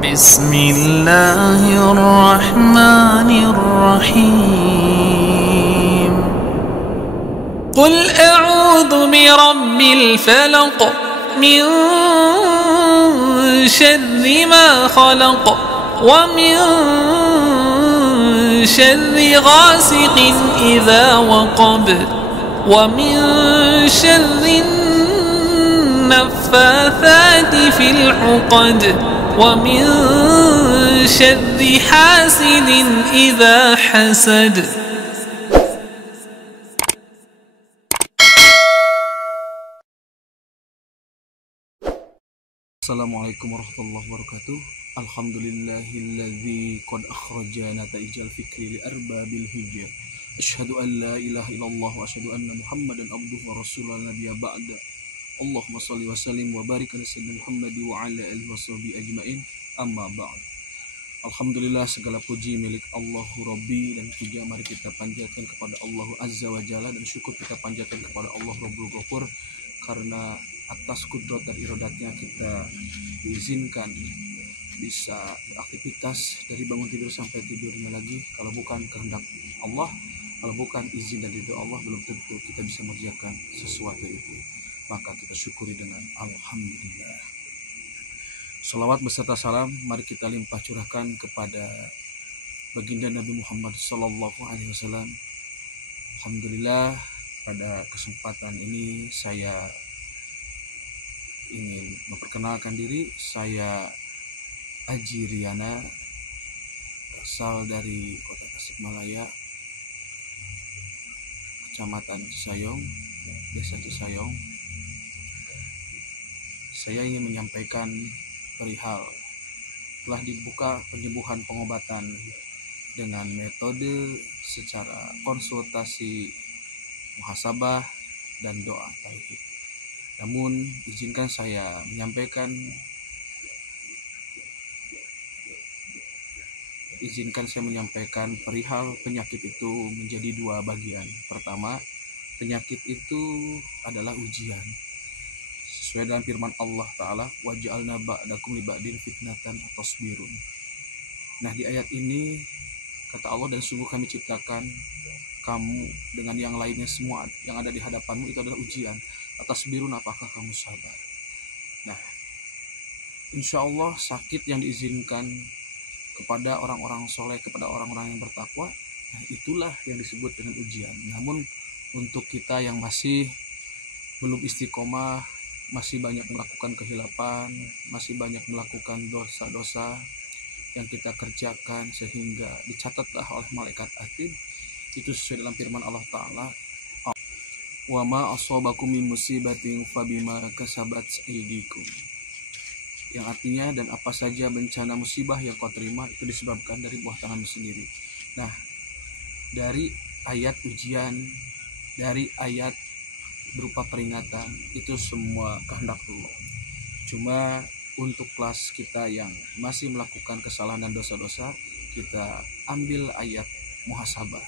بسم الله الرحمن الرحيم قل أعوذ برب الفلق من شر ما خلق ومن شر غاسق إذا وقب ومن شر النفاثات في العقد ومن شر حاسد إذا حسد. Assalamualaikum warahmatullahi wabarakatuh. Alhamdulillahilladzi qad akhraja nataijal fikri li arbabil hijjah. Asyhadu an la ilaha illallah wa asyhadu anna Muhammadan abduhu wa rasuluhu nabiyya ba'da. Allahumma shalli wa sallim wa barik ala sayyidina Muhammad wa ala alihi washabihi ajmain. Amma ba'd. Alhamdulillah, segala puji milik Allahu Rabbi, dan juga mari kita panjatkan kepada Allah Azza wa Jalla, dan syukur kita panjatkan kepada Allah Rabbul Ghafur karena atas kudrat dan iradatnya kita diizinkan bisa beraktivitas dari bangun tidur sampai tidurnya lagi. Kalau bukan kehendak Allah, kalau bukan izin dan ridho Allah, belum tentu kita bisa mengerjakan sesuatu itu. Maka kita syukuri dengan alhamdulillah. Salawat beserta salam mari kita limpah curahkan kepada baginda Nabi Muhammad sallallahu alaihi wasallam. Alhamdulillah, pada kesempatan ini saya ingin memperkenalkan diri. Saya Aji Riana, asal dari Kota Tasikmalaya, Kecamatan Cisayong, Desa Cisayong. Saya ingin menyampaikan perihal telah dibuka penyembuhan pengobatan dengan metode secara konsultasi, muhasabah, dan doa tauhid. Namun izinkan saya menyampaikan perihal penyakit itu menjadi dua bagian. Pertama, penyakit itu adalah ujian. Sesuai dengan firman Allah Ta'ala, waja'alna ba'dakum li ba'din fitnatan atasbirun. Nah, di ayat ini kata Allah, dan sungguh kami ciptakan kamu dengan yang lainnya semua yang ada di hadapanmu itu adalah ujian. Atasbirun, apakah kamu sabar? Nah, insya Allah sakit yang diizinkan kepada orang-orang soleh, kepada orang-orang yang bertakwa, nah itulah yang disebut dengan ujian. Namun untuk kita yang masih belum istiqomah, masih banyak melakukan kehilapan, masih banyak melakukan dosa-dosa yang kita kerjakan sehingga dicatatlah oleh malaikat atid, itu sesuai dalam firman Allah Ta'ala, wa ma asobakum min musibatin fabima kasabat aydikum, yang artinya, dan apa saja bencana musibah yang kau terima itu disebabkan dari buah tanganmu sendiri. Nah, dari ayat ujian, dari ayat berupa peringatan, itu semua kehendak Allah. Cuma untuk kelas kita yang masih melakukan kesalahan dan dosa-dosa, kita ambil ayat muhasabah.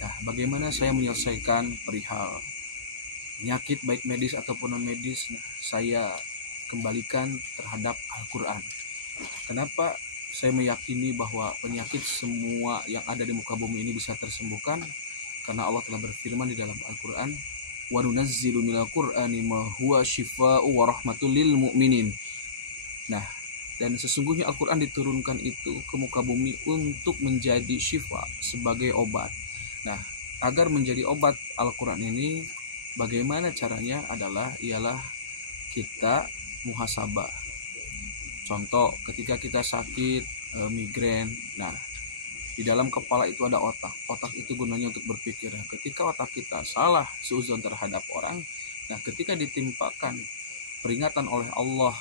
Nah, bagaimana saya menyelesaikan perihal penyakit baik medis ataupun non medis? Nah, saya kembalikan terhadap Al-Quran. Kenapa saya meyakini bahwa penyakit semua yang ada di muka bumi ini bisa tersembuhkan? Karena Allah telah berfirman di dalam Al-Quran, wa nunazzilu minal qur'ani ma huwa shifaa'u wa rahmatul lil mu'minin. Nah, dan sesungguhnya Al-Quran diturunkan itu ke muka bumi untuk menjadi syifa, sebagai obat. Nah, agar menjadi obat Al-Quran ini, bagaimana caranya ialah kita muhasabah. Contoh, ketika kita sakit migrain, nah di dalam kepala itu ada otak. Otak itu gunanya untuk berpikir. Nah, ketika otak kita salah suuzon terhadap orang, nah ketika ditimpakan peringatan oleh Allah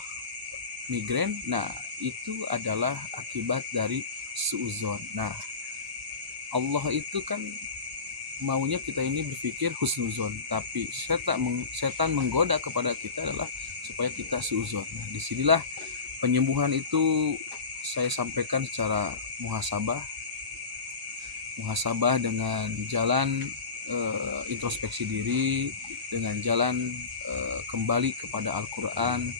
migrain, nah itu adalah akibat dari suuzon. Nah, Allah itu kan maunya kita ini berpikir husnuzon, tapi setan menggoda kepada kita adalah supaya kita suuzon. Nah, disinilah penyembuhan itu saya sampaikan secara muhasabah dengan jalan introspeksi diri, dengan jalan kembali kepada Al-Quran,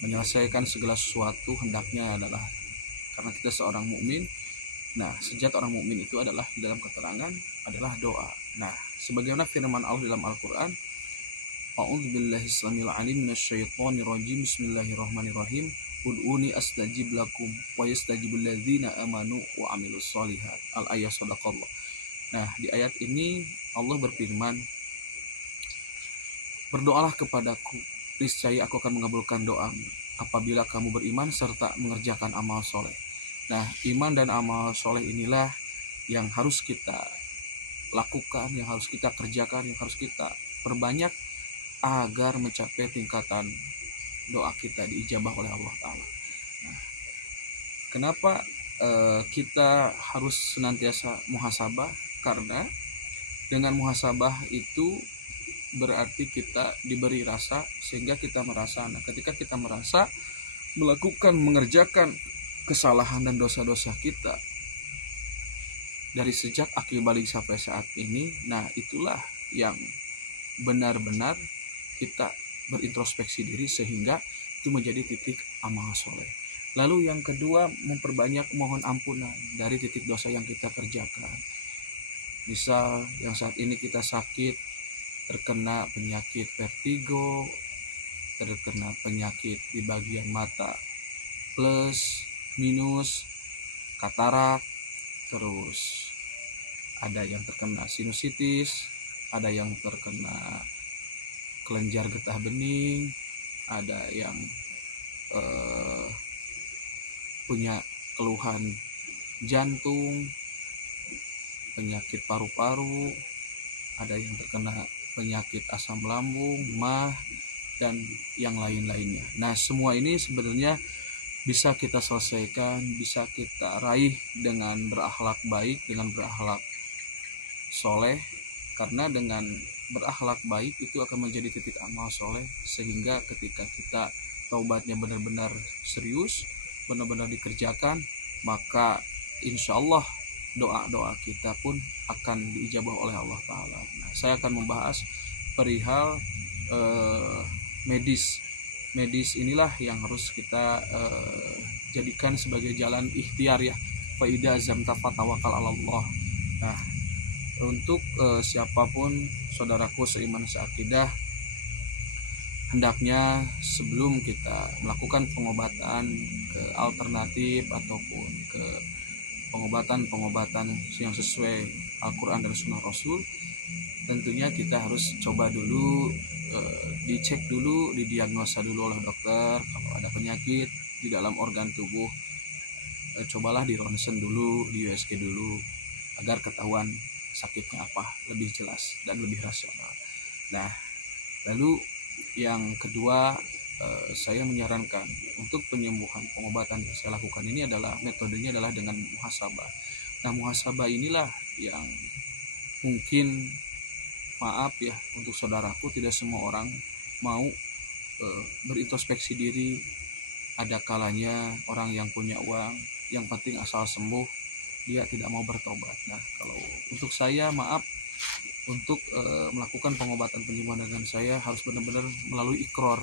menyelesaikan segala sesuatu hendaknya adalah karena kita seorang mukmin. Nah, sejat orang mukmin itu adalah dalam keterangan adalah doa. Nah, sebagaimana firman Allah dalam Al-Qur'an, A'udzubillahi samil alim minasyaitonir rajim. Bismillahirrahmanirrahim. Ud'uni astajib lakum wa yastajibul ladzina amanu wa amilus sholihat. Al-ayat sadaqallah. Nah, di ayat ini Allah berfirman, berdoalah kepadaku, niscaya aku akan mengabulkan doamu apabila kamu beriman serta mengerjakan amal soleh. Nah, iman dan amal soleh inilah yang harus kita lakukan, yang harus kita kerjakan, yang harus kita perbanyak agar mencapai tingkatan doa kita diijabah oleh Allah Ta'ala. Nah, kenapa kita harus senantiasa muhasabah? Karena dengan muhasabah itu berarti kita diberi rasa sehingga kita merasa. Nah, ketika kita merasa mengerjakan kesalahan dan dosa-dosa kita dari sejak akil balik sampai saat ini, nah itulah yang benar-benar kita berintrospeksi diri sehingga itu menjadi titik amal soleh. Lalu yang kedua, memperbanyak mohon ampunan dari titik dosa yang kita kerjakan. Misal yang saat ini kita sakit, terkena penyakit vertigo, terkena penyakit di bagian mata plus, minus, katarak, terus ada yang terkena sinusitis, ada yang terkena kelenjar getah bening, ada yang punya keluhan jantung, penyakit paru-paru, ada yang terkena penyakit asam lambung, MAH, dan yang lain-lainnya. Nah, semua ini sebenarnya bisa kita selesaikan, bisa kita raih dengan berakhlak baik, dengan berakhlak soleh, karena dengan berakhlak baik itu akan menjadi titik amal soleh, sehingga ketika kita taubatnya benar-benar serius, benar-benar dikerjakan, maka insya Allah doa-doa kita pun akan diijabah oleh Allah Ta'ala. Nah, saya akan membahas perihal medis inilah yang harus kita jadikan sebagai jalan ikhtiar ya. Fa idza azamta fatawakkal 'ala Allah. Nah, untuk siapapun saudaraku seiman seakidah, hendaknya sebelum kita melakukan pengobatan ke alternatif ataupun ke pengobatan yang sesuai Al-Quran dan Sunnah Rasul, tentunya kita harus coba dulu dicek dulu, didiagnosa dulu oleh dokter kalau ada penyakit di dalam organ tubuh. Cobalah di ronsen dulu, di USG dulu, agar ketahuan sakitnya apa lebih jelas dan lebih rasional. Nah, lalu yang kedua, saya menyarankan untuk penyembuhan pengobatan yang saya lakukan ini adalah metodenya adalah dengan muhasabah. Nah, muhasabah inilah yang mungkin, maaf ya untuk saudaraku, tidak semua orang mau berintrospeksi diri. Ada kalanya orang yang punya uang, yang penting asal sembuh, dia tidak mau bertobat. Nah, kalau untuk saya, maaf, untuk melakukan pengobatan penyembuhan dengan saya harus benar-benar melalui ikrar,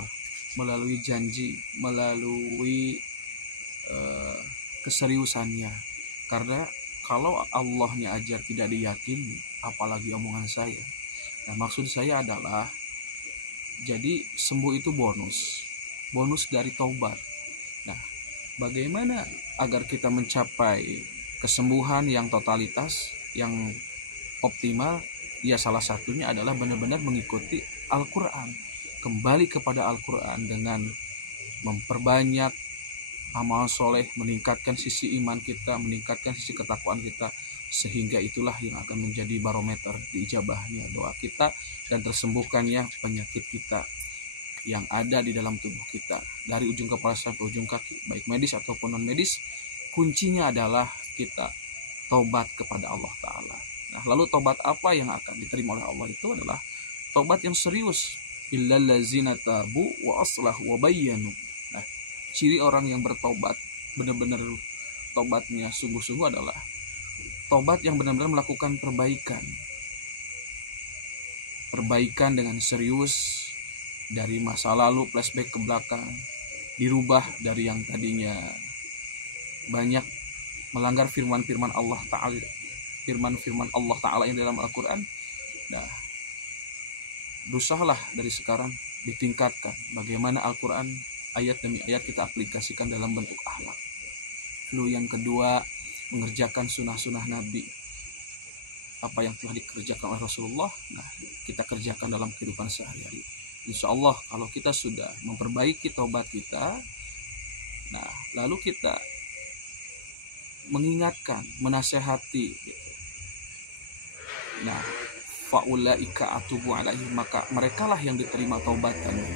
melalui janji, melalui keseriusannya. Karena kalau Allahnya aja tidak diyakini, apalagi omongan saya. Nah, maksud saya adalah, jadi sembuh itu bonus dari taubat. Nah, bagaimana agar kita mencapai kesembuhan yang totalitas, yang optimal? Ya, salah satunya adalah benar-benar mengikuti Al-Quran, kembali kepada Al-Quran dengan memperbanyak amal soleh, meningkatkan sisi iman kita, meningkatkan sisi ketakwaan kita, sehingga itulah yang akan menjadi barometer diijabahnya doa kita dan tersembuhkannya penyakit kita yang ada di dalam tubuh kita dari ujung kepala sampai ujung kaki, baik medis ataupun non medis. Kuncinya adalah kita taubat kepada Allah Ta'ala. Nah, lalu taubat apa yang akan diterima oleh Allah? Itu adalah taubat yang serius. Illal ladzina tabu wa aslahu wa bayyanu. Nah, ciri orang yang bertobat, benar-benar tobatnya sungguh-sungguh adalah tobat yang benar-benar melakukan perbaikan dengan serius dari masa lalu, flashback ke belakang, dirubah dari yang tadinya banyak melanggar firman-firman Allah Ta'ala, firman-firman Allah Ta'ala yang dalam Al-Quran. Nah, berusahalah dari sekarang ditingkatkan bagaimana Al-Quran ayat demi ayat kita aplikasikan dalam bentuk akhlak. Lalu yang kedua, mengerjakan sunnah-sunnah Nabi. Apa yang telah dikerjakan oleh Rasulullah, nah kita kerjakan dalam kehidupan sehari-hari. Insya Allah kalau kita sudah memperbaiki taubat kita, nah lalu kita mengingatkan, menasehati gitu. Nah, faulaika atubu alaihi, maka merekalah yang diterima taubatannya.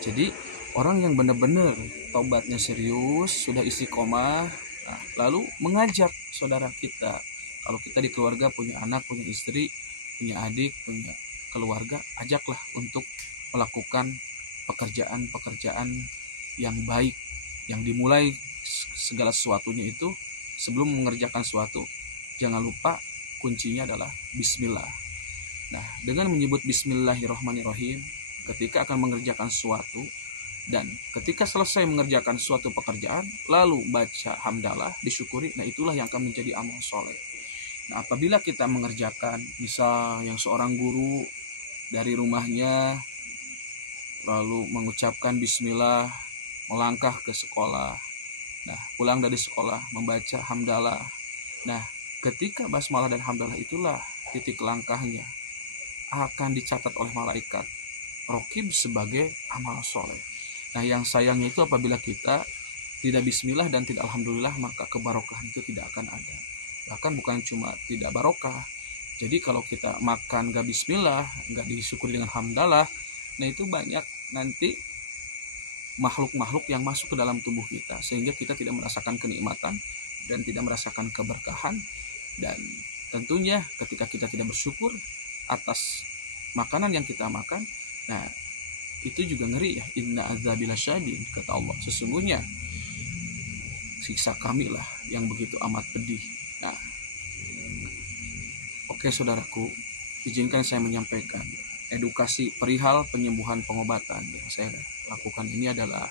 Jadi orang yang benar-benar taubatnya serius, sudah istiqomah, nah, lalu mengajak saudara kita. Kalau kita di keluarga punya anak, punya istri, punya adik, punya keluarga, ajaklah untuk melakukan pekerjaan-pekerjaan yang baik, yang dimulai segala sesuatunya itu. Sebelum mengerjakan sesuatu, jangan lupa kuncinya adalah bismillah. Nah, dengan menyebut bismillahirrahmanirrahim ketika akan mengerjakan sesuatu, dan ketika selesai mengerjakan suatu pekerjaan, lalu baca hamdalah, disyukuri, nah itulah yang akan menjadi amal soleh. Nah, apabila kita mengerjakan, misal yang seorang guru dari rumahnya lalu mengucapkan bismillah, melangkah ke sekolah, nah pulang dari sekolah membaca hamdalah, nah ketika basmalah dan hamdalah itulah titik langkahnya akan dicatat oleh malaikat raqib sebagai amal soleh. Nah, yang sayangnya itu apabila kita tidak bismillah dan tidak alhamdulillah, maka kebarokahan itu tidak akan ada. Bahkan bukan cuma tidak barokah, jadi kalau kita makan gak bismillah, gak disyukuri dengan hamdalah, nah itu banyak nanti makhluk-makhluk yang masuk ke dalam tubuh kita, sehingga kita tidak merasakan kenikmatan dan tidak merasakan keberkahan. Dan tentunya ketika kita tidak bersyukur atas makanan yang kita makan, nah itu juga ngeri ya. Inna azzabil syadid, kata Allah, sesungguhnya siksa kami lah yang begitu amat pedih. Nah, oke saudaraku, izinkan saya menyampaikan edukasi perihal penyembuhan pengobatan yang saya lakukan ini adalah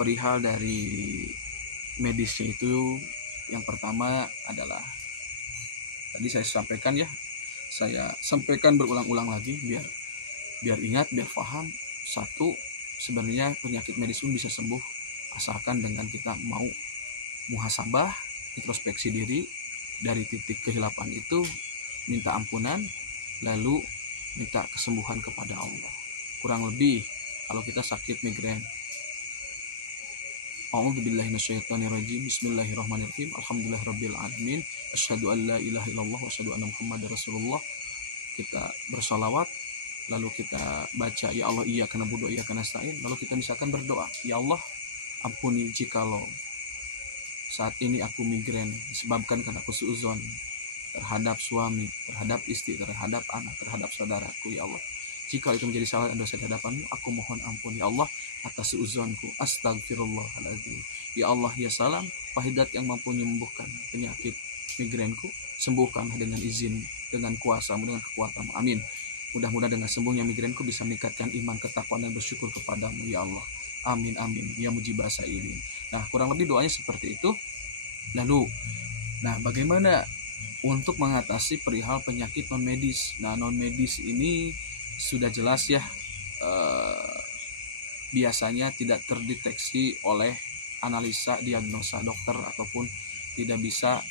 perihal dari medisnya. Itu yang pertama adalah tadi saya sampaikan ya, saya sampaikan berulang-ulang lagi biar ingat, biar paham. Satu, sebenarnya penyakit medis pun bisa sembuh asalkan dengan kita mau muhasabah, introspeksi diri dari titik kehilapan itu, minta ampunan, lalu minta kesembuhan kepada Allah. Kurang lebih kalau kita sakit migrain, a'udzubillahi minasyaitonirrajim, bismillahirrahmanirrahim, alhamdulillahirabbil alamin, asyhadu an la ilaha illallah wa asyhadu anna muhammadar rasulullah. Kita bersalawat, lalu kita baca ya Allah iyyaka na'budu wa iyyaka nasta'in, lalu kita misalkan berdoa, ya Allah ampuni jikalau saat ini aku migrain disebabkan karena aku suudzon terhadap suami, terhadap istri, terhadap anak, terhadap saudaraku. Ya Allah, jika itu menjadi salah dan dosa di hadapanmu, aku mohon ampun ya Allah atas suudzonku. Astagfirullahaladzim. Ya Allah ya salam, wahidat yang mampu menyembuhkan penyakit migrainku, sembuhkanlah dengan izin, dengan kuasamu, dengan kekuatanmu. Amin. Mudah-mudahan dengan sembuhnya migrainku bisa meningkatkan iman, ketakwaan, dan bersyukur kepadamu ya Allah. Amin amin ya mujibah sa'ilin. Nah, kurang lebih doanya seperti itu. Lalu, nah bagaimana untuk mengatasi perihal penyakit non medis? Nah, non medis ini sudah jelas ya, biasanya tidak terdeteksi oleh analisa diagnosa dokter ataupun tidak bisa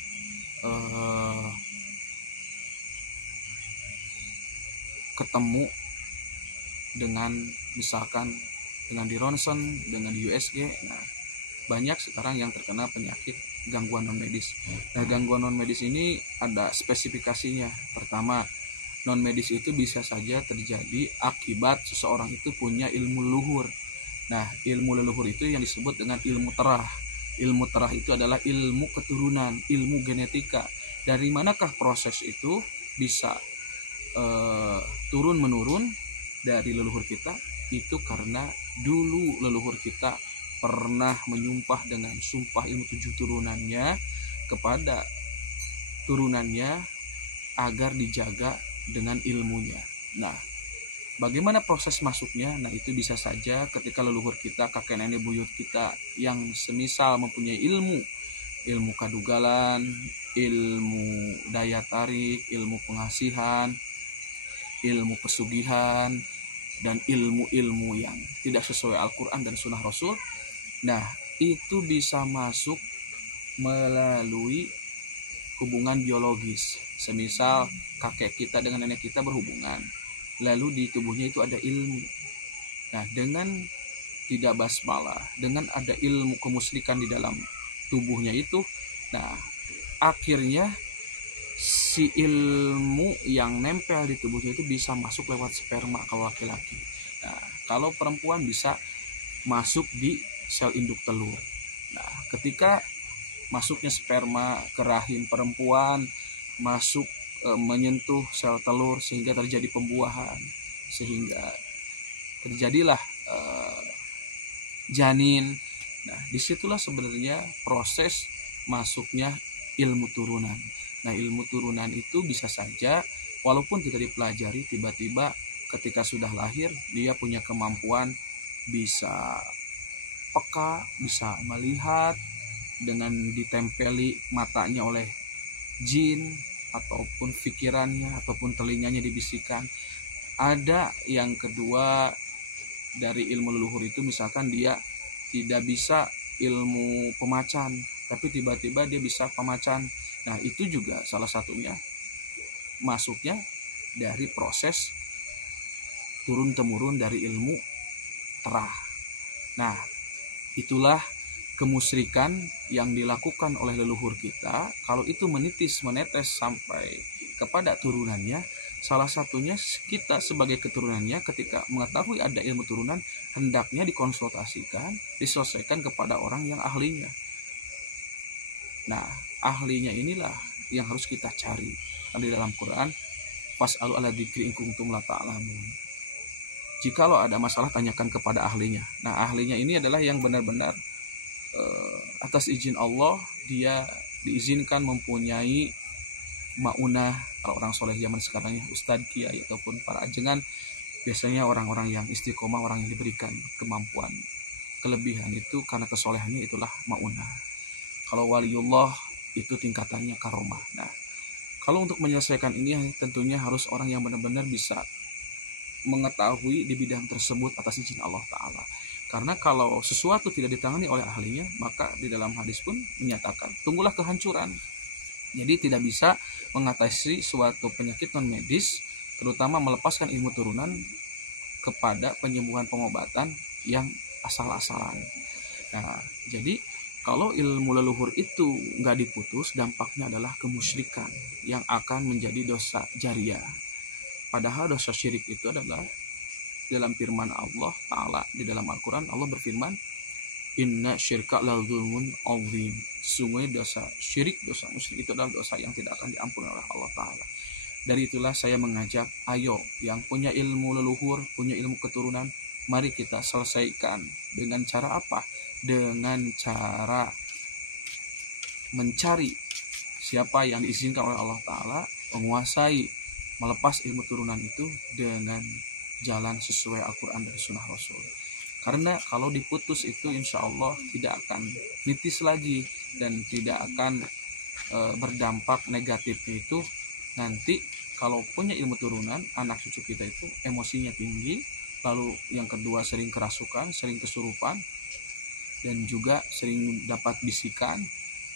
ketemu dengan misalkan dengan di ronsen, dengan di USG. Nah, banyak sekarang yang terkena penyakit gangguan non medis. Nah, gangguan non medis ini ada spesifikasinya. Pertama, non medis itu bisa saja terjadi akibat seseorang itu punya ilmu leluhur. Nah, ilmu leluhur itu yang disebut dengan ilmu terah. Ilmu terah itu adalah ilmu keturunan, ilmu genetika. Dari manakah proses itu bisa turun menurun dari leluhur kita? Itu karena dulu leluhur kita pernah menyumpah dengan sumpah ilmu 7 turunannya kepada turunannya agar dijaga dengan ilmunya. Nah, Bagaimana proses masuknya? Nah, itu bisa saja ketika leluhur kita, kakek nenek buyut kita yang semisal mempunyai ilmu kadugalan, ilmu daya tarik, ilmu pengasihan, ilmu pesugihan, dan ilmu-ilmu yang tidak sesuai Al-Quran dan Sunnah Rasul. Nah, itu bisa masuk melalui hubungan biologis. Semisal kakek kita dengan nenek kita berhubungan, lalu di tubuhnya itu ada ilmu. Nah, dengan tidak basmalah, dengan ada ilmu kemusyrikan di dalam tubuhnya itu, nah akhirnya si ilmu yang nempel di tubuhnya itu bisa masuk lewat sperma kalau laki-laki. Nah, kalau perempuan bisa masuk di sel induk telur. Nah, ketika masuknya sperma ke rahim perempuan, masuk menyentuh sel telur sehingga terjadi pembuahan, sehingga terjadilah janin. Nah, disitulah sebenarnya proses masuknya ilmu turunan. Nah, ilmu turunan itu bisa saja walaupun tidak dipelajari, tiba-tiba ketika sudah lahir dia punya kemampuan bisa peka, bisa melihat dengan ditempeli matanya oleh jin, ataupun pikirannya, ataupun telinganya dibisikkan. Ada yang kedua dari ilmu leluhur itu, misalkan dia tidak bisa ilmu pemacan, tapi tiba-tiba dia bisa pemacan. Nah, itu juga salah satunya masuknya dari proses turun-temurun dari ilmu terah. Nah, itulah kemusyrikan yang dilakukan oleh leluhur kita. Kalau itu menetes sampai kepada turunannya, salah satunya kita sebagai keturunannya ketika mengetahui ada ilmu turunan, hendaknya dikonsultasikan, diselesaikan kepada orang yang ahlinya. Nah, ahlinya inilah yang harus kita cari. Di dalam Quran, fas'alu ala dzikri in kuntum la ta'lamun. Jikalau ada masalah, tanyakan kepada ahlinya. Nah, ahlinya ini adalah yang benar-benar atas izin Allah dia diizinkan mempunyai maunah. Kalau orang soleh zaman sekarang ya, ustadz, kiai, ataupun para ajengan, biasanya orang-orang yang istiqomah, orang yang diberikan kemampuan kelebihan itu karena kesolehannya, itulah maunah. Kalau waliullah itu tingkatannya karomah. Nah, kalau untuk menyelesaikan ini tentunya harus orang yang benar-benar bisa mengetahui di bidang tersebut atas izin Allah Ta'ala. Karena kalau sesuatu tidak ditangani oleh ahlinya, maka di dalam hadis pun menyatakan tunggulah kehancuran. Jadi tidak bisa mengatasi suatu penyakit non medis, terutama melepaskan ilmu turunan kepada penyembuhan pengobatan yang asal-asalan. Nah, jadi kalau ilmu leluhur itu nggak diputus, dampaknya adalah kemusyrikan yang akan menjadi dosa jariah. Padahal dosa syirik itu adalah dalam firman Allah Ta'ala di dalam Al-Quran, Allah berfirman, inna syirka la dzulmun adzim. Sungguhnya dosa syirik, dosa musyrik itu adalah dosa yang tidak akan diampuni oleh Allah Ta'ala. Dari itulah saya mengajak, ayo yang punya ilmu leluhur, punya ilmu keturunan, mari kita selesaikan. Dengan cara apa? Dengan cara mencari siapa yang diizinkan oleh Allah Ta'ala, menguasai, melepas ilmu turunan itu dengan jalan sesuai Al-Quran dan Sunnah Rasul. Karena kalau diputus itu insya Allah tidak akan nitis lagi, dan tidak akan berdampak negatifnya itu nanti kalau punya ilmu turunan, anak cucu kita itu emosinya tinggi, lalu yang kedua sering kerasukan, sering kesurupan, dan juga sering dapat bisikan,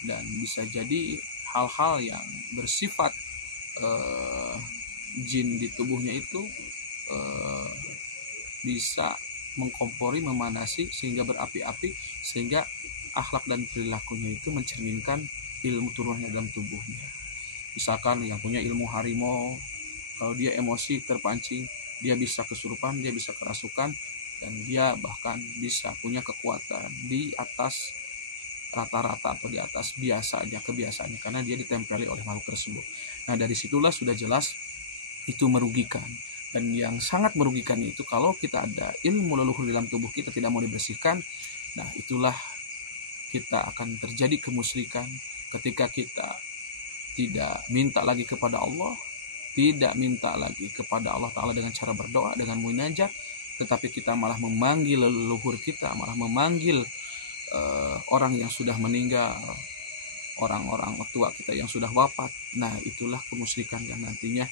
dan bisa jadi hal-hal yang bersifat jin di tubuhnya itu bisa mengkompori, memanasi sehingga berapi-api, sehingga akhlak dan perilakunya itu mencerminkan ilmu turunannya dalam tubuhnya. Misalkan yang punya ilmu harimau, kalau dia emosi terpancing, dia bisa kesurupan, dia bisa kerasukan, dan dia bahkan bisa punya kekuatan di atas rata-rata atau di atas biasanya, kebiasaannya, karena dia ditempeli oleh makhluk tersebut. Nah, dari situlah sudah jelas itu merugikan. Dan yang sangat merugikan itu kalau kita ada ilmu leluhur dalam tubuh kita tidak mau dibersihkan, nah itulah kita akan terjadi kemusyrikan ketika kita tidak minta lagi kepada Allah, tidak minta lagi kepada Allah Ta'ala dengan cara berdoa, dengan munajat, tetapi kita malah memanggil leluhur kita, malah memanggil orang yang sudah meninggal, orang-orang tua kita yang sudah wafat. Nah, itulah kemusyrikan yang nantinya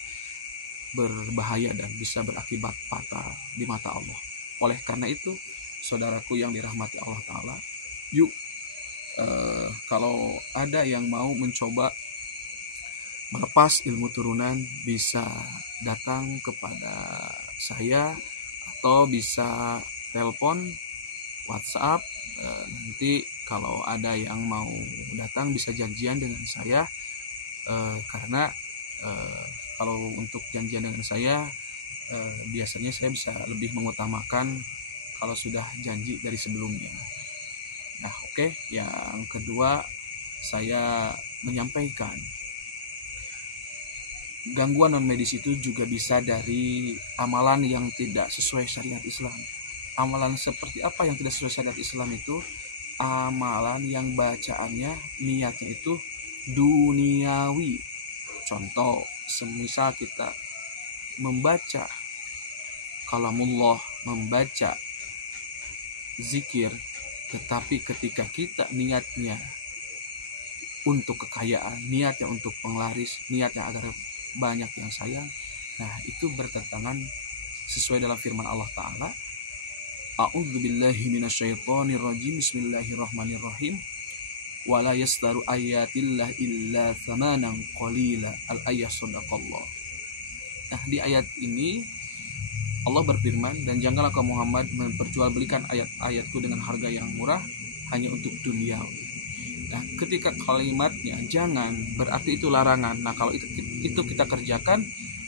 berbahaya dan bisa berakibat fatal di mata Allah. Oleh karena itu, saudaraku yang dirahmati Allah Ta'ala, yuk kalau ada yang mau mencoba melepas ilmu turunan, bisa datang kepada saya atau bisa telepon, WhatsApp. Nanti kalau ada yang mau datang bisa janjian dengan saya, karena kalau untuk janjian dengan saya biasanya saya bisa lebih mengutamakan kalau sudah janji dari sebelumnya. Nah, oke. Yang kedua, saya menyampaikan gangguan non medis itu juga bisa dari amalan yang tidak sesuai syariat Islam. Amalan seperti apa yang tidak sesuai syariat Islam itu? Amalan yang bacaannya, niatnya itu duniawi. Contoh, semisal kita membaca kalamullah, membaca zikir, tetapi ketika kita niatnya untuk kekayaan, niatnya untuk penglaris, niatnya agar banyak yang sayang, nah itu bertentangan sesuai dalam firman Allah Ta'ala, a'udzubillahi minasyaitonirrajim, bismillahirrahmanirrahim, wala yastaru ayatillah illa thamanan qalila, al-ayah sadaqallah. Nah, di ayat ini Allah berfirman, dan janganlah kaum Muhammad memperjualbelikan ayat-ayatku dengan harga yang murah hanya untuk dunia. Nah, ketika kalimatnya jangan, berarti itu larangan. Nah, kalau itu kita kerjakan,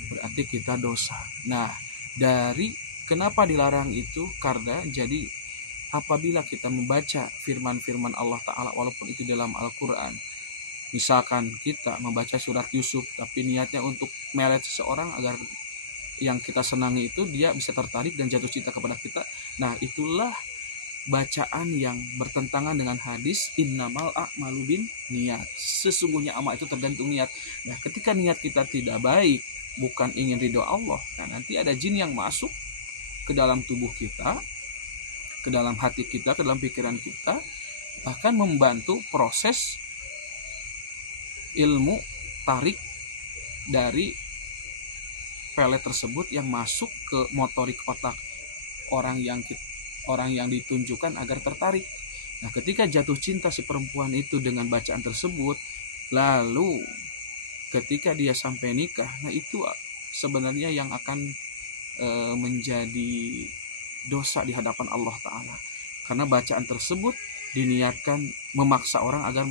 berarti kita dosa. Nah, dari kenapa dilarang itu? Karena jadi apabila kita membaca firman-firman Allah Ta'ala, walaupun itu dalam Al-Quran, misalkan kita membaca surat Yusuf, tapi niatnya untuk melet seseorang agar yang kita senangi itu dia bisa tertarik dan jatuh cinta kepada kita. Nah, itulah bacaan yang bertentangan dengan hadis innamal a'malu bin niat. Sesungguhnya amal itu tergantung niat. Nah, ketika niat kita tidak baik, bukan ingin ridho Allah, nah nanti ada jin yang masuk ke dalam tubuh kita, ke dalam hati kita, ke dalam pikiran kita, bahkan membantu proses ilmu tarik dari pelet tersebut yang masuk ke motorik otak orang yang ditunjukkan agar tertarik. Nah, ketika jatuh cinta si perempuan itu dengan bacaan tersebut, lalu ketika dia sampai nikah, nah itu sebenarnya yang akan menjadi dosa di hadapan Allah Ta'ala, karena bacaan tersebut diniatkan memaksa orang agar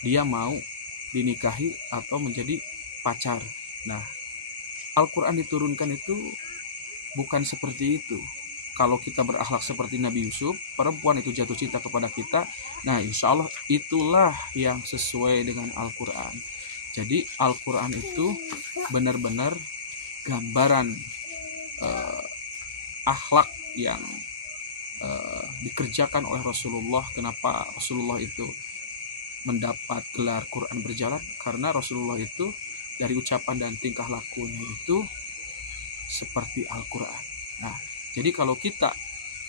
dia mau dinikahi atau menjadi pacar. Nah, Al-Quran diturunkan itu bukan seperti itu. Kalau kita berakhlak seperti Nabi Yusuf, perempuan itu jatuh cinta kepada kita, nah insya Allah itulah yang sesuai dengan Al-Quran. Jadi Al-Quran itu benar-benar gambaran akhlak yang dikerjakan oleh Rasulullah. Kenapa Rasulullah itu mendapat gelar Quran berjalan? Karena Rasulullah itu dari ucapan dan tingkah lakunya itu seperti Al-Quran. Nah, jadi kalau kita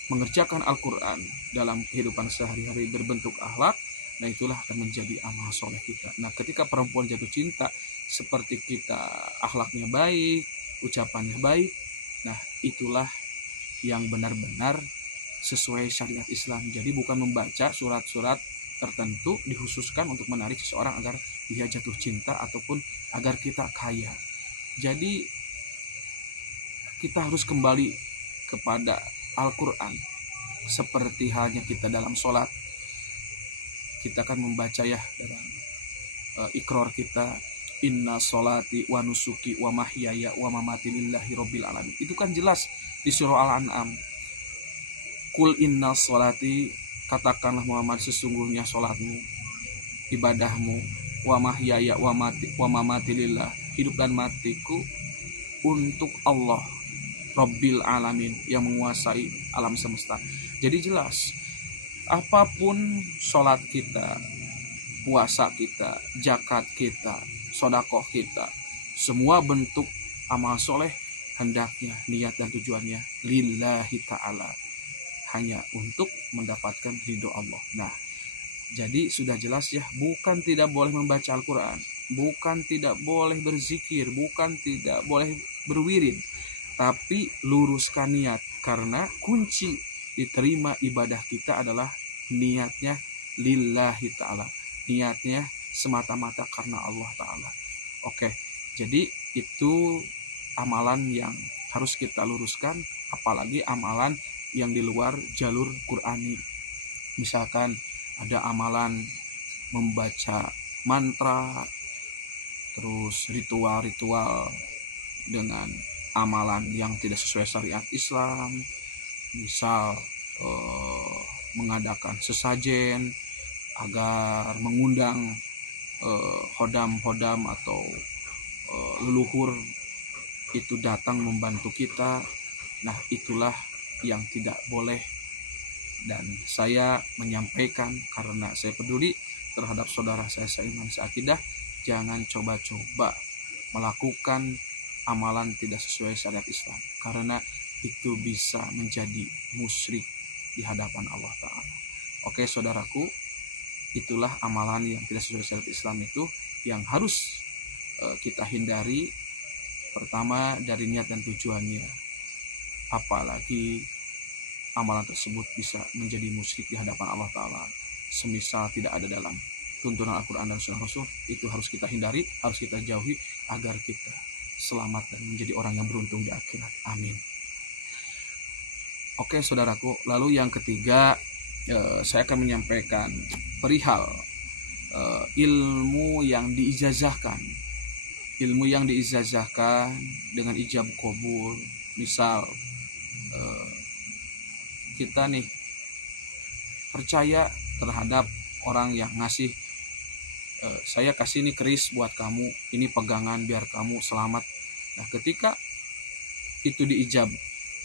mengerjakan Al-Quran dalam kehidupan sehari-hari berbentuk akhlak, nah itulah akan menjadi amal soleh kita. Nah, ketika perempuan jatuh cinta, seperti kita akhlaknya baik, ucapannya baik, nah itulah yang benar-benar sesuai syariat Islam. Jadi bukan membaca surat-surat tertentu dikhususkan untuk menarik seseorang agar dia jatuh cinta ataupun agar kita kaya. Jadi kita harus kembali kepada Al-Quran. Seperti halnya kita dalam sholat, kita akan membaca ya dalam ikrar kita, inna sholati wa nusuki wa mahyaya wa mamati lillahi rabbil alamin. Itu kan jelas di surah Al-An'am. Kul inna sholati, katakanlah Muhammad, sesungguhnya sholatmu, ibadahmu, wa mahyaya wa mamati lillah, hidup dan matiku untuk Allah Rabbil alamin, yang menguasai alam semesta. Jadi jelas, apapun sholat kita, puasa kita, zakat kita, sodakoh kita, semua bentuk amal soleh hendaknya niat dan tujuannya lillahi ta'ala, hanya untuk mendapatkan ridho Allah. Nah, jadi sudah jelas ya, bukan tidak boleh membaca Al-Quran, bukan tidak boleh berzikir, bukan tidak boleh berwirid, tapi luruskan niat, karena kunci diterima ibadah kita adalah niatnya lillahi ta'ala, niatnya semata-mata karena Allah ta'ala. Oke, jadi itu amalan yang harus kita luruskan, apalagi amalan yang di luar jalur Qur'ani. Misalkan ada amalan membaca mantra, terus ritual-ritual dengan amalan yang tidak sesuai syariat Islam, misal mengadakan sesajen agar mengundang hodam-hodam atau leluhur itu datang membantu kita. Nah, itulah yang tidak boleh, dan saya menyampaikan karena saya peduli terhadap saudara saya seiman seakidah, jangan coba-coba melakukan amalan tidak sesuai syariat Islam, karena itu bisa menjadi musyrik di hadapan Allah Ta'ala. Oke saudaraku, itulah amalan yang tidak sesuai syariat Islam itu yang harus kita hindari. Pertama dari niat dan tujuannya, apalagi amalan tersebut bisa menjadi musyrik di hadapan Allah Ta'ala, semisal tidak ada dalam tuntunan Al-Quran dan Sunnah Rasul, itu harus kita hindari, harus kita jauhi agar kita selamat dan menjadi orang yang beruntung di akhirat. Amin. Oke saudaraku, lalu yang ketiga saya akan menyampaikan perihal ilmu yang diijazahkan. Ilmu yang diijazahkan dengan ijab qabul. Misal kita nih percaya terhadap orang yang ngasih, saya kasih nih keris buat kamu, ini pegangan biar kamu selamat. Nah, ketika itu diijab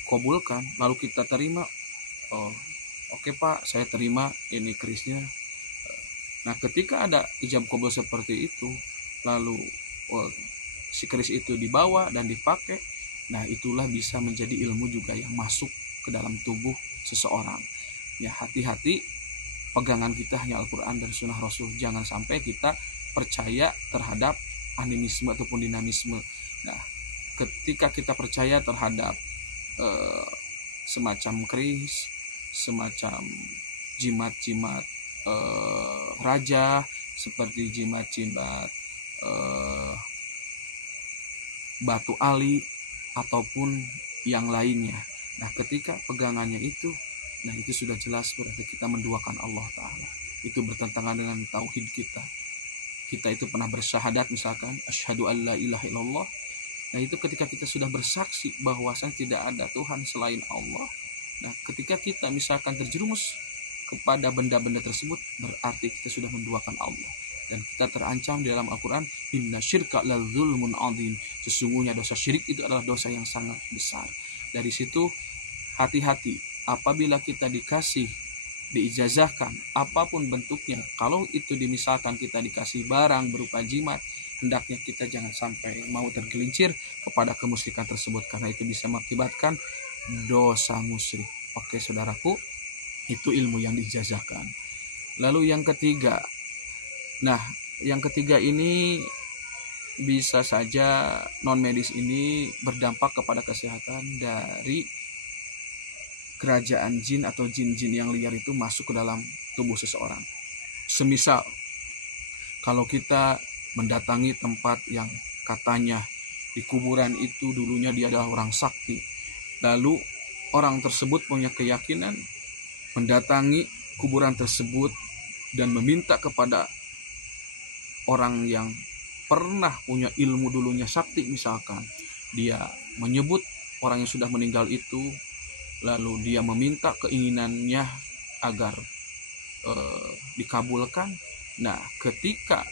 kabulkan, lalu kita terima, oke Pak, saya terima ini kerisnya. Nah, ketika ada ijab kabul seperti itu, lalu si keris itu dibawa dan dipakai, nah itulah bisa menjadi ilmu juga yang masuk ke dalam tubuh seseorang. Ya, hati-hati, pegangan kita hanya Al-Quran dan Sunnah Rasul. Jangan sampai kita percaya terhadap animisme ataupun dinamisme. Nah, ketika kita percaya terhadap semacam keris, semacam jimat-jimat raja, seperti jimat-jimat batu ali ataupun yang lainnya. Nah, ketika pegangannya itu, nah itu sudah jelas berarti kita menduakan Allah Ta'ala. Itu bertentangan dengan tauhid kita. Kita itu pernah bersyahadat, misalkan asyhadu an la ilaha illallah. Nah, itu ketika kita sudah bersaksi bahwasanya tidak ada Tuhan selain Allah. Nah, ketika kita misalkan terjerumus kepada benda-benda tersebut, berarti kita sudah menduakan Allah. Dan kita terancam di dalam Al-Quran, inna syirka la zulmun adzim. Sesungguhnya dosa syirik itu adalah dosa yang sangat besar. Dari situ hati-hati, apabila kita dikasih, diijazahkan apapun bentuknya, kalau itu misalkan kita dikasih barang berupa jimat, hendaknya kita jangan sampai mau tergelincir kepada kemusyrikan tersebut, karena itu bisa mengakibatkan dosa musyrik. Oke saudaraku, itu ilmu yang diijazahkan. Lalu yang ketiga, nah yang ketiga ini bisa saja non medis ini berdampak kepada kesehatan dari kerajaan jin atau jin-jin yang liar itu masuk ke dalam tubuh seseorang. Semisal kalau kita mendatangi tempat yang katanya di kuburan itu dulunya dia adalah orang sakti, lalu orang tersebut punya keyakinan mendatangi kuburan tersebut dan meminta kepada orang yang pernah punya ilmu dulunya sakti, misalkan dia menyebut orang yang sudah meninggal itu, lalu dia meminta keinginannya agar dikabulkan. Nah, ketika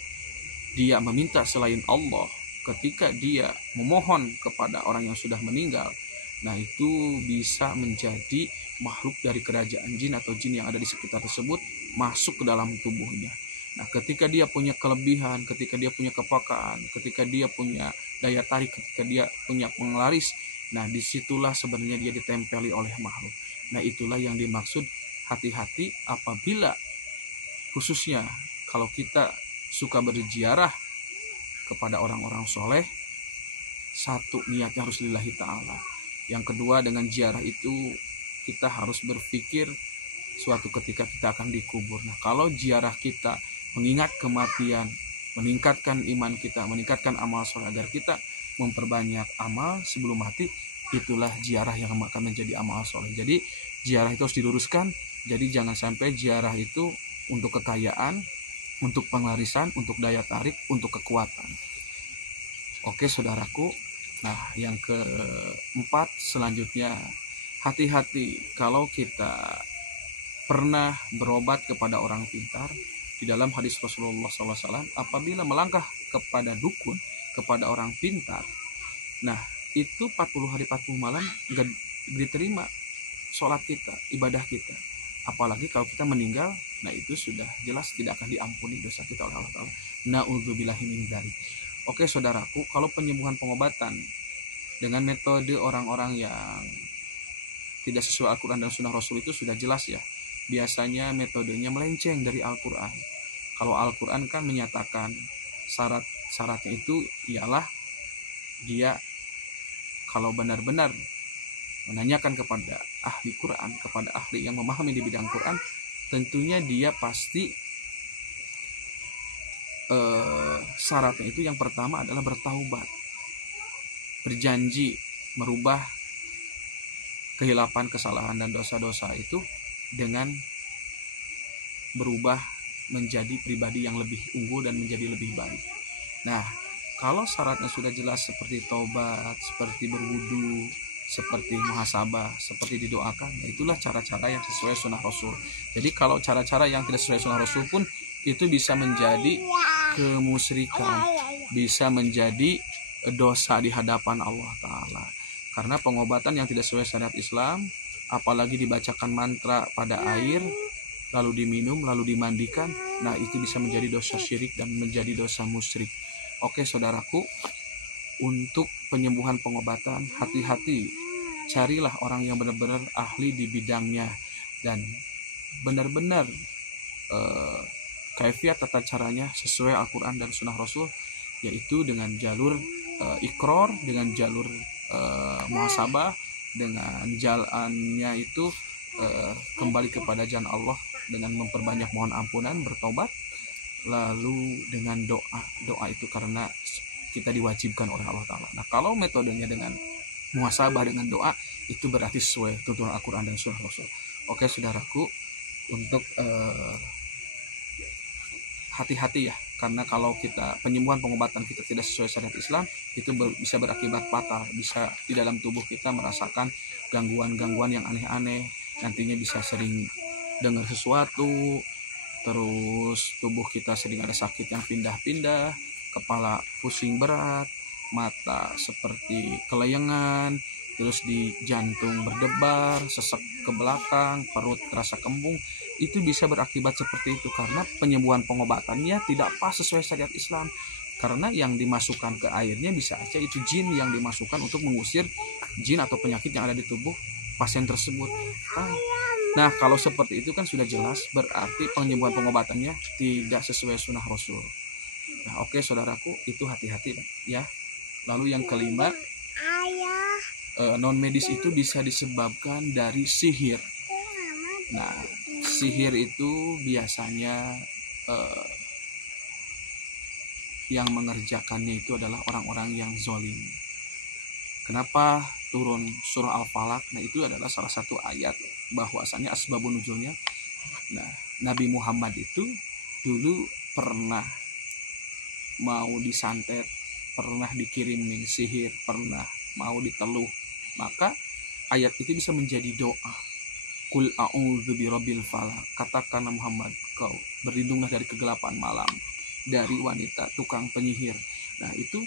dia meminta selain Allah, ketika dia memohon kepada orang yang sudah meninggal, nah itu bisa menjadi makhluk dari kerajaan jin atau jin yang ada di sekitar tersebut masuk ke dalam tubuhnya. Nah, ketika dia punya kelebihan, ketika dia punya kepekaan, ketika dia punya daya tarik, ketika dia punya penglaris, nah disitulah sebenarnya dia ditempeli oleh makhluk. Nah, itulah yang dimaksud hati-hati apabila khususnya kalau kita suka berziarah kepada orang-orang soleh. Satu, niatnya harus lillahi ta'ala. Yang kedua, dengan ziarah itu kita harus berpikir suatu ketika kita akan dikubur. Nah, kalau ziarah kita mengingat kematian, meningkatkan iman kita, meningkatkan amal soleh agar kita memperbanyak amal sebelum mati, itulah ziarah yang akan menjadi amal soleh. Jadi ziarah itu harus diluruskan. Jadi jangan sampai ziarah itu untuk kekayaan, untuk penglarisan, untuk daya tarik, untuk kekuatan. Oke saudaraku. Nah, yang keempat selanjutnya, hati-hati kalau kita pernah berobat kepada orang pintar. Di dalam hadis Rasulullah SAW, apabila melangkah kepada dukun, kepada orang pintar, nah itu 40 hari 40 malam gak diterima sholat kita, ibadah kita. Apalagi kalau kita meninggal, nah itu sudah jelas tidak akan diampuni dosa kita oleh Allah Ta'ala. Na'udzubillahi min dzalik. Oke saudaraku, kalau penyembuhan pengobatan dengan metode orang-orang yang tidak sesuai Al-Quran dan Sunnah Rasul itu sudah jelas ya. Biasanya metodenya melenceng dari Al-Quran. Kalau Al-Quran kan menyatakan syaratnya itu ialah dia kalau benar-benar menanyakan kepada ahli Quran, kepada ahli yang memahami di bidang Quran, tentunya dia pasti syaratnya itu yang pertama adalah bertaubat, berjanji merubah kehilapan, kesalahan dan dosa-dosa itu dengan berubah menjadi pribadi yang lebih unggul dan menjadi lebih baik. Nah, kalau syaratnya sudah jelas seperti taubat, seperti berwudu, seperti muhasabah, seperti didoakan, nah itulah cara-cara yang sesuai sunnah Rasul. Jadi kalau cara-cara yang tidak sesuai sunnah Rasul pun itu bisa menjadi kemusyrikan, bisa menjadi dosa di hadapan Allah Ta'ala. Karena pengobatan yang tidak sesuai syariat Islam, apalagi dibacakan mantra pada air, lalu diminum, lalu dimandikan, nah itu bisa menjadi dosa syirik dan menjadi dosa musyrik. Oke saudaraku, untuk penyembuhan pengobatan, hati-hati, carilah orang yang benar-benar ahli di bidangnya dan benar-benar kaifiat tata caranya sesuai Al-Quran dan Sunnah Rasul, yaitu dengan jalur iqrar, dengan jalur muhasabah, dengan jalannya itu kembali kepada jalan Allah dengan memperbanyak mohon ampunan, bertobat, lalu dengan doa itu karena kita diwajibkan oleh Allah Ta'ala. Nah, kalau metodenya dengan muhasabah, dengan doa, itu berarti sesuai tuntunan Al-Quran dan Sunnah Rasul. Oke saudaraku, untuk hati-hati ya, karena kalau kita penyembuhan pengobatan kita tidak sesuai syariat Islam, itu bisa berakibat fatal, bisa di dalam tubuh kita merasakan gangguan-gangguan yang aneh-aneh, nantinya bisa sering dengar sesuatu, terus tubuh kita sering ada sakit yang pindah-pindah, kepala pusing berat, mata seperti kelayangan, terus di jantung berdebar, sesek ke belakang, perut terasa kembung. Itu bisa berakibat seperti itu karena penyembuhan pengobatannya tidak pas sesuai syariat Islam. Karena yang dimasukkan ke airnya bisa aja itu jin yang dimasukkan untuk mengusir jin atau penyakit yang ada di tubuh pasien tersebut. Nah, kalau seperti itu kan sudah jelas berarti penyembuhan pengobatannya tidak sesuai sunnah Rasul. Nah, oke saudaraku, itu hati-hati ya. Lalu yang kelima, non medis itu bisa disebabkan dari sihir. Nah, sihir itu biasanya yang mengerjakannya itu adalah orang-orang yang zalim. Kenapa turun surah Al-Falaq? Nah, itu adalah salah satu ayat bahwasannya asbabun nuzulnya. Nah, Nabi Muhammad itu dulu pernah mau disantet, pernah dikirimin sihir, pernah mau diteluh. Maka ayat itu bisa menjadi doa. Qul a'udzu birabbil falaq. Katakanlah Muhammad, kau berlindunglah dari kegelapan malam, dari wanita tukang penyihir. Nah, itu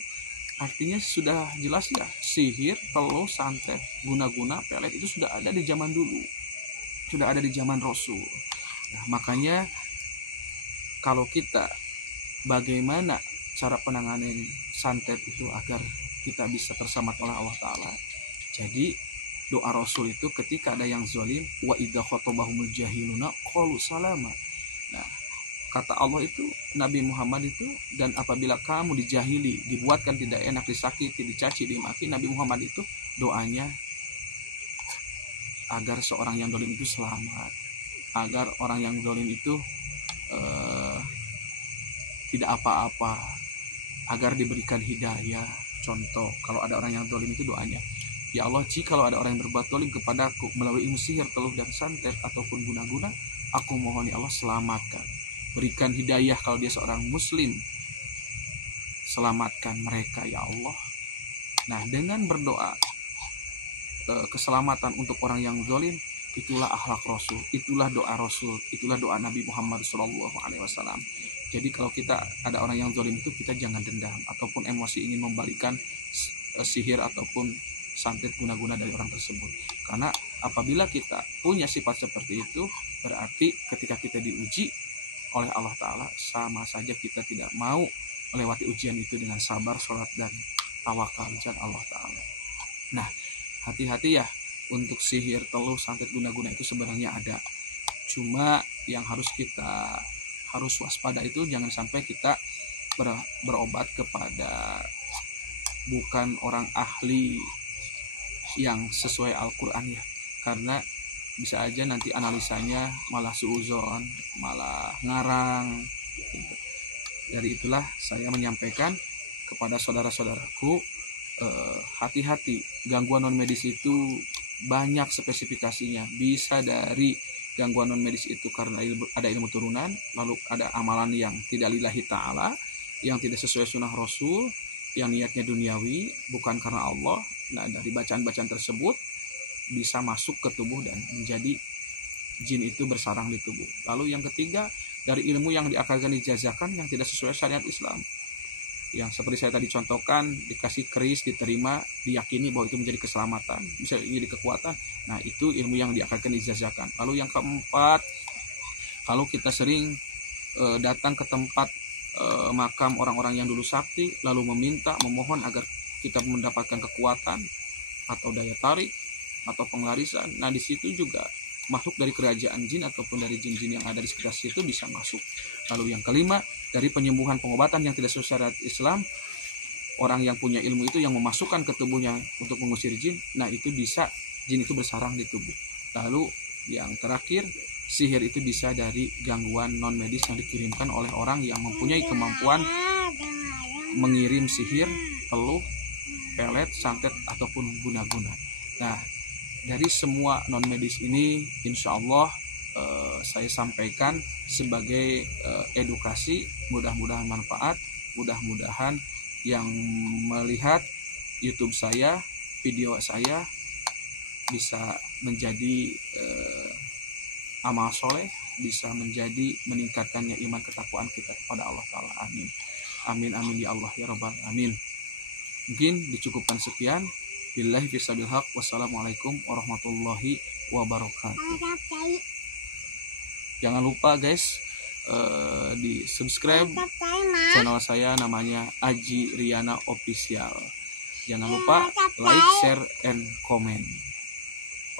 artinya sudah jelas ya, sihir, teluh, santet, guna-guna, pelet itu sudah ada di zaman dulu, sudah ada di zaman Rasul. Nah, makanya kalau kita bagaimana cara penanganan santet itu agar kita bisa terselamat oleh Allah Ta'ala. Jadi doa Rasul itu ketika ada yang zalim, wa idza khatabahumul jahiluna qalu salama. Nah, kata Allah itu, Nabi Muhammad itu, dan apabila kamu dijahili, dibuatkan tidak enak, disakiti, dicaci, dimaki, Nabi Muhammad itu doanya agar seorang yang zalim itu selamat, agar orang yang zalim itu tidak apa-apa, agar diberikan hidayah. Contoh, kalau ada orang yang zalim itu doanya, ya Allah, jikalau ada orang yang berbuat zalim kepadaku melalui ilmu sihir, teluh dan santet ataupun guna-guna, aku mohon ya Allah selamatkan, berikan hidayah kalau dia seorang muslim, selamatkan mereka ya Allah. Nah, dengan berdoa keselamatan untuk orang yang zalim, itulah akhlak Rasul, itulah doa Rasul, itulah doa Nabi Muhammad SAW. Jadi kalau kita ada orang yang zalim itu, kita jangan dendam ataupun emosi ingin membalikan sihir ataupun santet guna-guna dari orang tersebut. Karena apabila kita punya sifat seperti itu, berarti ketika kita diuji oleh Allah Ta'ala, sama saja kita tidak mau melewati ujian itu dengan sabar, sholat, dan tawakal kepada Allah Ta'ala. Nah, hati-hati ya, untuk sihir, teluh, santet guna-guna itu sebenarnya ada. Cuma yang kita harus waspada itu jangan sampai kita berobat kepada bukan orang ahli yang sesuai Al-Quran ya, karena bisa aja nanti analisanya malah suuzon, malah ngarang gitu. Dari itulah saya menyampaikan kepada saudara-saudaraku, hati-hati, gangguan non medis itu banyak spesifikasinya. Bisa dari gangguan non medis itu karena ada ilmu turunan, lalu ada amalan yang tidak lillahi ta'ala, yang tidak sesuai sunnah Rasul, yang niatnya duniawi bukan karena Allah. Nah, dari bacaan-bacaan tersebut bisa masuk ke tubuh dan menjadi jin itu bersarang di tubuh. Lalu yang ketiga, dari ilmu yang diakalkan, dijazakan yang tidak sesuai syariat Islam, yang seperti saya tadi contohkan, dikasih keris, diterima, diyakini bahwa itu menjadi keselamatan, bisa menjadi kekuatan. Nah, itu ilmu yang diakalkan, dijazakan. Lalu yang keempat, kalau kita sering datang ke tempat makam orang-orang yang dulu sakti, lalu meminta, memohon agar kita mendapatkan kekuatan atau daya tarik atau penglarisan. Nah, di situ juga makhluk dari kerajaan jin ataupun dari jin-jin yang ada di sekitar situ bisa masuk. Lalu yang kelima, dari penyembuhan, pengobatan yang tidak sesuai syariat Islam, orang yang punya ilmu itu yang memasukkan ke tubuhnya untuk mengusir jin, nah itu bisa jin itu bersarang di tubuh. Lalu yang terakhir, sihir itu bisa dari gangguan non medis yang dikirimkan oleh orang yang mempunyai kemampuan mengirim sihir, teluh, pelet, santet ataupun guna-guna. Nah, dari semua non medis ini insya Allah saya sampaikan sebagai edukasi, mudah-mudahan manfaat, mudah-mudahan yang melihat YouTube saya, video saya bisa menjadi amal soleh, bisa menjadi meningkatkannya iman ketakwaan kita kepada Allah Ta'ala. Amin. Amin, amin ya Allah ya Rabbal Amin. Mungkin dicukupkan sekian. Billahi fisabil haq. Wassalamualaikum warahmatullahi wabarakatuh. Jangan lupa guys, di subscribe channel saya, namanya Aji Riana Official. Jangan lupa like, share, and comment.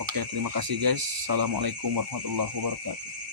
Oke, terima kasih guys. Assalamualaikum warahmatullahi wabarakatuh.